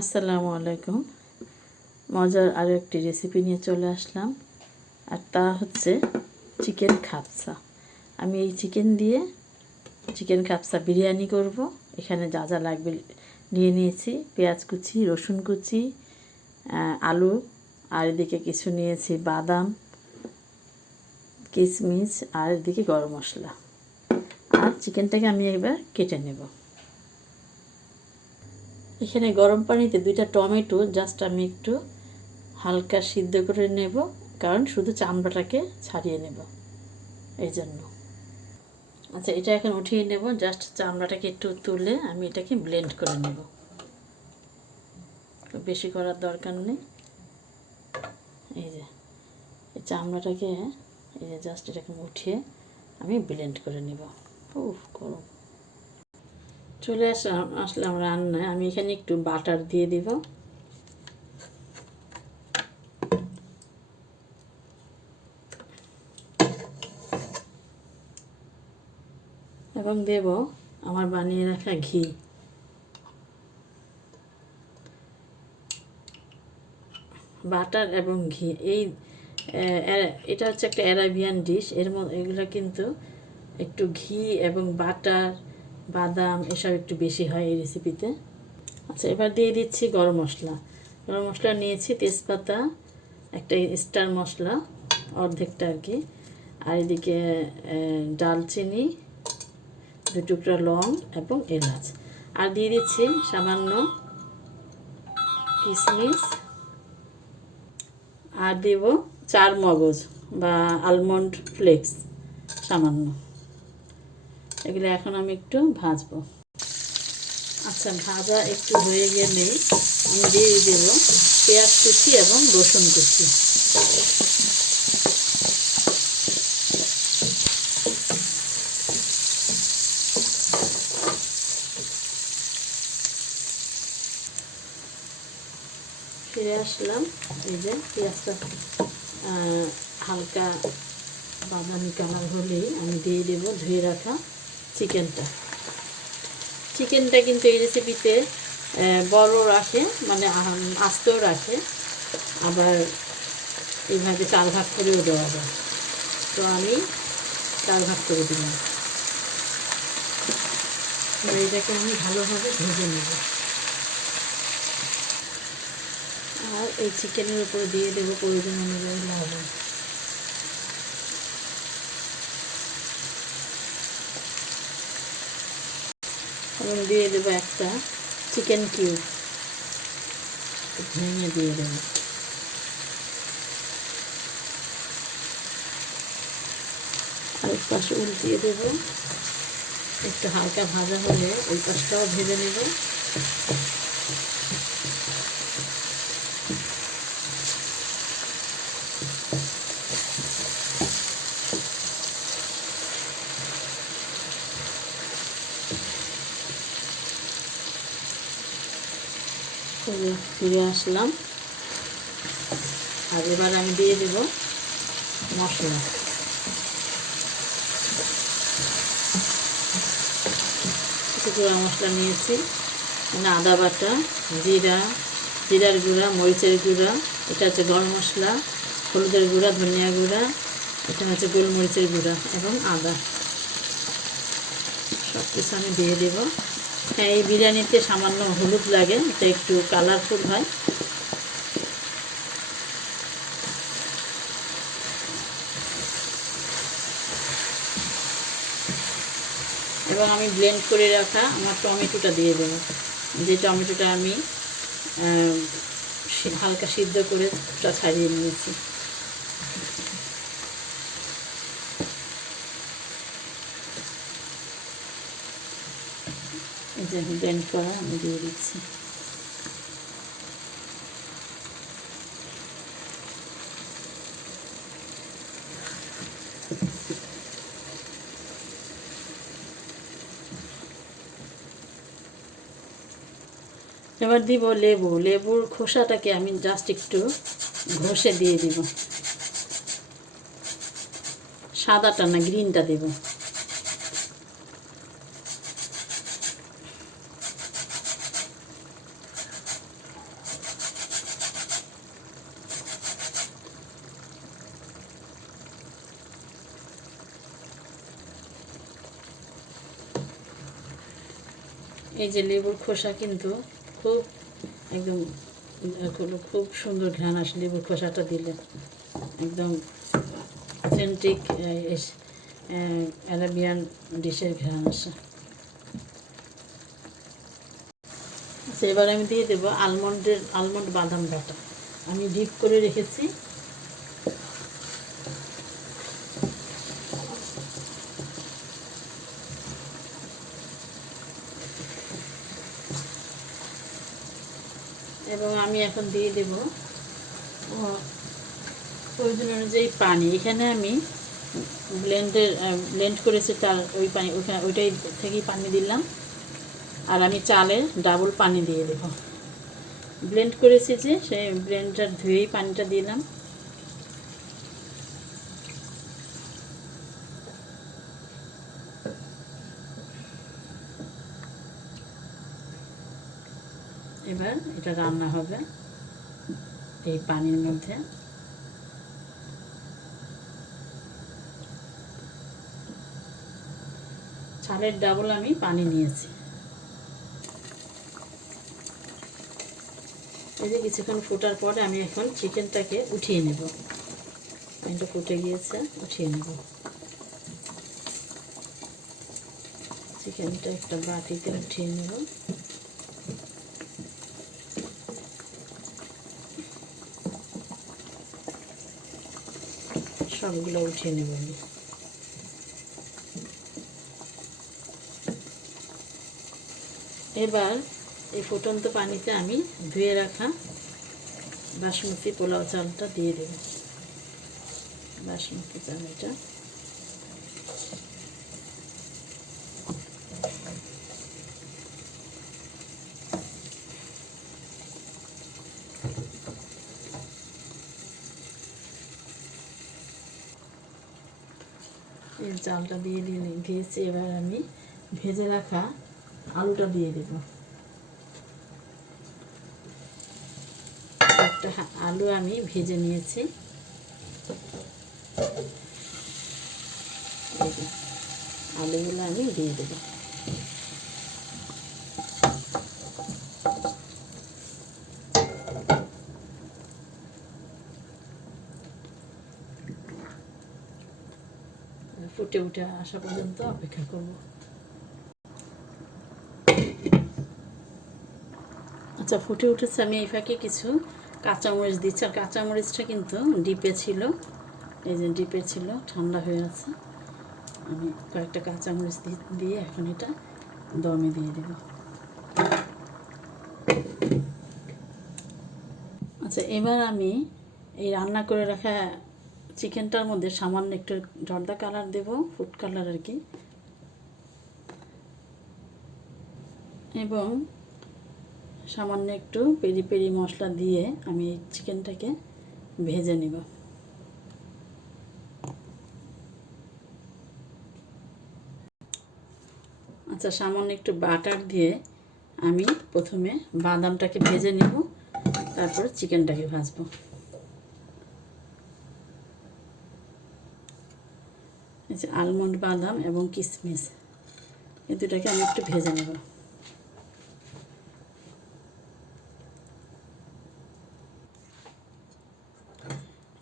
আসসালামু আলাইকুম। মজার আরও একটি রেসিপি নিয়ে চলে আসলাম। আর তা হচ্ছে চিকেন খাপসা আমি এই চিকেন দিয়ে চিকেন খাপসা বিরিয়ানি করব। এখানে যা যা লাগবে নিয়ে নিয়েছি। পেঁয়াজ কুচি, রসুন কুচি আলু, আর এদিকে কিছু নিয়েছি বাদাম কিশমিশ আর এদিকে গরম মশলা। আর চিকেনটাকে আমি এবার কেটে নেব। এখানে গরম পানিতে দুইটা টমেটো জাস্ট আমি একটু হালকা সিদ্ধ করে নেব, কারণ শুধু চামড়াটাকে ছাড়িয়ে নেব এই জন্য আচ্ছা এটা এখন উঠিয়ে নেব জাস্ট চামড়াটাকে একটু তুলে আমি এটাকে ব্লেন্ড করে নেব। খুব বেশি করার দরকার নেই। এই যে, এই চামড়াটাকে, এই যে জাস্ট এটাকে উঠিয়ে আমি ব্লেন্ড করে নেব। উফ, গরম। চলে আসলাম আসলাম রান্নায়। আমি এখানে একটু বাটার দিয়ে দিব। এবং দেব আমার বানিয়ে রাখা ঘি। বাটার এবং ঘি। এই এটা হচ্ছে একটা অ্যারাবিয়ান ডিশ। এর মধ্যে এগুলো কিন্তু একটু ঘি এবং বাটার বাদাম, এসব একটু বেশি হয় এই রেসিপিতে আচ্ছা এবার দিয়ে দিচ্ছি গরম মশলা। গরম মশলা নিয়েছি তেজপাতা, একটা স্টার মশলা, অর্ধেকটা আর কি। আর এদিকে ডালচিনি, দু টুকরা লং এবং এলাচ। আর দিয়ে দিচ্ছি সামান্য কিশমিশ আর দেব চার মগজ বা আলমন্ড ফ্লেক্স সামান্য। এগুলো এখন আমি একটু ভাজবো। আচ্ছা ভাজা একটু হয়ে গেলেই আমি দিয়ে দেবো পেঁয়াজ কুচি এবং রসুন কুচি। ফিরে আসলাম, এই যে পেঁয়াজটা হালকা বাদামি কালার হলেই আমি দিয়ে দেবো ধুয়ে রাখা চিকেনটা। চিকেনটা কিন্তু এই রেসিপিতে বড় রাখে মানে আস্তেও রাখে। আবার এইভাবে চার ভাগ করেও দেওয়া যায়। তো আমি চার ভাগ করে দিলাম। এটাকে আমি ভালোভাবে ভেজে নেব। আর এই চিকেনের উপরে দিয়ে দেবো প্রয়োজন অনুযায়ী লবণ। দিয়ে দেবো একটা চিকেন কিউব। ভেঙে দিয়ে দেবো। আরেক পাশে উল্টিয়ে দেবো। একটু হালকা ভাজা হলে ওই পাশটাও ভেজে নেব। ফিরে আসলাম। আর এবার আমি দিয়ে দেব মশলা। গুঁড়া মশলা নিয়েছি। মানে আদা বাটা, জিরা, জিরার গুঁড়া, মরিচের গুঁড়া, এটা হচ্ছে গরম মশলা, হলুদের গুঁড়া, ধনিয়া গুঁড়া, এটা হচ্ছে গোলমরিচের গুঁড়া এবং আদা। সব কিছু আমি দিয়ে দেবো। হ্যাঁ এই বিরিয়ানিতে সামান্য হলুদ লাগে, এটা একটু কালারফুল হয়। এবং আমি ব্লেন্ড করে রাখা আমার টমেটোটা দিয়ে দেবো। যে টমেটোটা আমি হালকা সিদ্ধ করে ছাড়িয়ে নিয়েছি। ব্লেন্ড করা, আমি দিয়ে দিচ্ছি। এবার দিব লেবু। লেবুর খোসাটাকে আমি জাস্ট একটু ঘষে দিয়ে দিব। সাদাটা না গ্রিনটা দেব। এই যে লেবুর খোসা কিন্তু খুব একদম, খুব- সুন্দর ঘ্রাণ আসে লেবুর খোসাটা দিলে। একদম অথেন্টিক অ্যারাবিয়ান ডিশের ঘ্রাণ আসে। এবার আমি দিয়ে দেবো আলমন্ডের আলমন্ড বাদাম বাটা। আমি ডিপ করে রেখেছি। এবং আমি এখন দিয়ে দেব। প্রয়োজন অনুযায়ী পানি। এখানে আমি ব্লেন্ডের ব্লেন্ড করেছে তার ওই পানি, ওইখানে ওইটাই থেকেই পানি দিলাম। আর আমি চালে ডাবল পানি দিয়ে দেব। ব্লেন্ড করেছি যে, সেই ব্লেন্ডার ধুয়েই পানিটা দিলাম। এবার এটা রান্না হবে এই পানির মধ্যে। চালের ডাবল আমি পানি নিয়েছি। এই যে কিছুক্ষণ ফোটার পরে আমি এখন চিকেনটাকে উঠিয়ে নেব। এটা ফুটে গিয়েছে, উঠিয়ে নেব। চিকেনটা একটা বাটিতে উঠিয়ে নেব। সবগুলো উঠিয়ে নেব এবার এই ফুটন্ত পানিতে আমি ধুয়ে রাখা বাসমতি পোলাও চালটা দিয়ে দেব। বাসমতি চাল এই চালটা দিয়ে দিয়ে দিয়েছি এবার আমি ভেজে রাখা আলুটা দিয়ে দেব। একটা আলু আমি ভেজে নিয়েছি। আলুগুলো আমি দিয়ে দেবো। ফুটে উঠে আসা পর্যন্ত অপেক্ষা করব। আচ্ছা ফুটে উঠেছে আমি এই ফাঁকে কিছু কাঁচামরিচ দিচ্ছি। আর কাঁচামরিচটা কিন্তু ডিপে ছিল। এই যে ডিপে ছিল, ঠান্ডা হয়ে আছে। আমি কয়েকটা কাঁচামরিচ দিয়ে এখন এটা দমে দিয়ে দেব। আচ্ছা এবার আমি এই রান্না করে রাখা চিকেনটার মধ্যে সামান্য একটু জর্দা কালার দেব, ফুড কালার আর কি। এবং সামান্য একটু পেরি পেরি মশলা দিয়ে আমি এই চিকেনটাকে ভেজে নেব। আচ্ছা সামান্য একটু বাটার দিয়ে আমি প্রথমে বাদামটাকে ভেজে নেব, তারপর চিকেনটাকে ভাজবো। এই যে আলমন্ড বাদাম এবং কিশমিশ এই দুটাকে আমি একটু ভেজে নেব।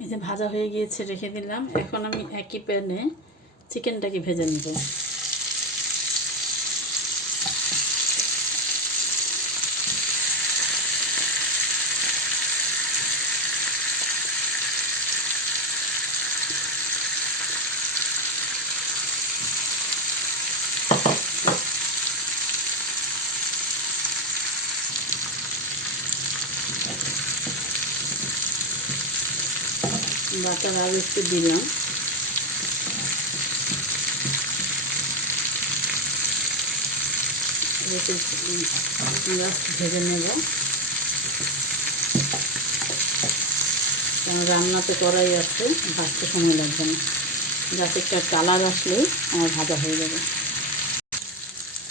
এই যে ভাজা হয়ে গিয়েছে, রেখে দিলাম। এখন আমি একই প্যানে চিকেনটাকে ভেজে নেব। বাটার আরও একটু দিলাম। ভেজে নেব। কারণ রান্নাতে করাই আছে, ভাজতে সময় লাগবে না। যাতে একটা কালার আসলেই আমার ভাজা হয়ে যাবে।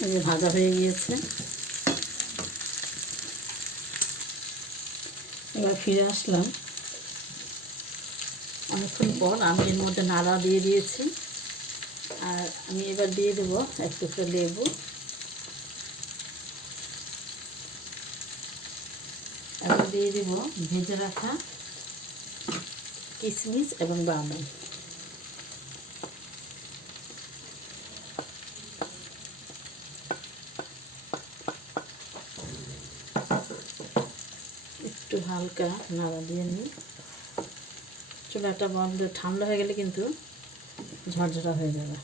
এই যে ভাজা হয়ে গিয়েছে। এবার ফিরে আসলাম। অনেকক্ষণ পর আমি এর মধ্যে নাড়া দিয়ে দিয়েছি। আর আমি এবার দিয়ে দেবো এক টুকরো লেবু। এবার দিয়ে দেব ভেজে রাখা কিশমিশ এবং বাদাম। একটু হালকা নাড়া দিয়ে নিই। চুলাটা বন্ধ, ঠান্ডা হয়ে গেলে কিন্তু ঝরঝরা হয়ে যাবে।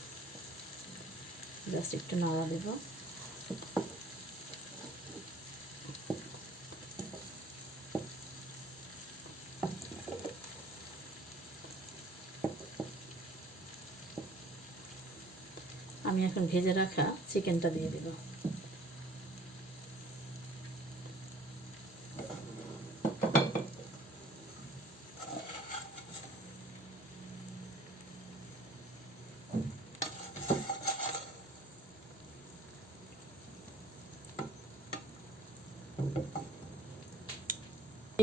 জাস্ট একটু নাড়া দেব। আমি এখন ভেজে রাখা চিকেনটা দিয়ে দেব।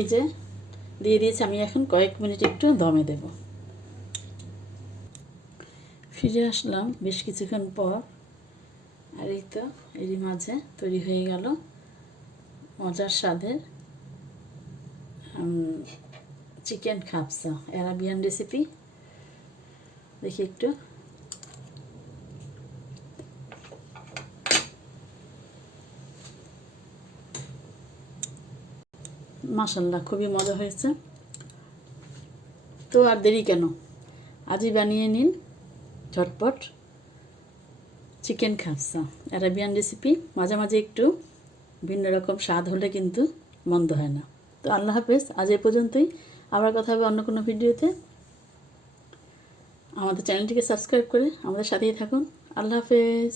এই যে, দিয়ে দিয়েছি, আমি এখন কয়েক মিনিট একটু দমে দেব। ফিরে আসলাম বেশ কিছুক্ষণ পর। আর এই তো, এরই মাঝে তৈরি হয়ে গেল মজার স্বাদের চিকেন খাপসা অ্যারাবিয়ান রেসিপি দেখি একটু। মাসাল্লাহ খুবই মজা হয়েছে। তো আর দেরি কেন? আজই বানিয়ে নিন ঝটপট চিকেন খাপসা। অ্যারাবিয়ান রেসিপি মাঝে মাঝে একটু ভিন্ন রকম স্বাদ হলে কিন্তু মন্দ হয় না। তো আল্লাহ হাফেজ, আজ এ পর্যন্তই। আবার কথা হবে অন্য কোনো ভিডিওতে। আমাদের চ্যানেলটিকে সাবস্ক্রাইব করে আমাদের সাথেই থাকুন। আল্লাহ হাফেজ।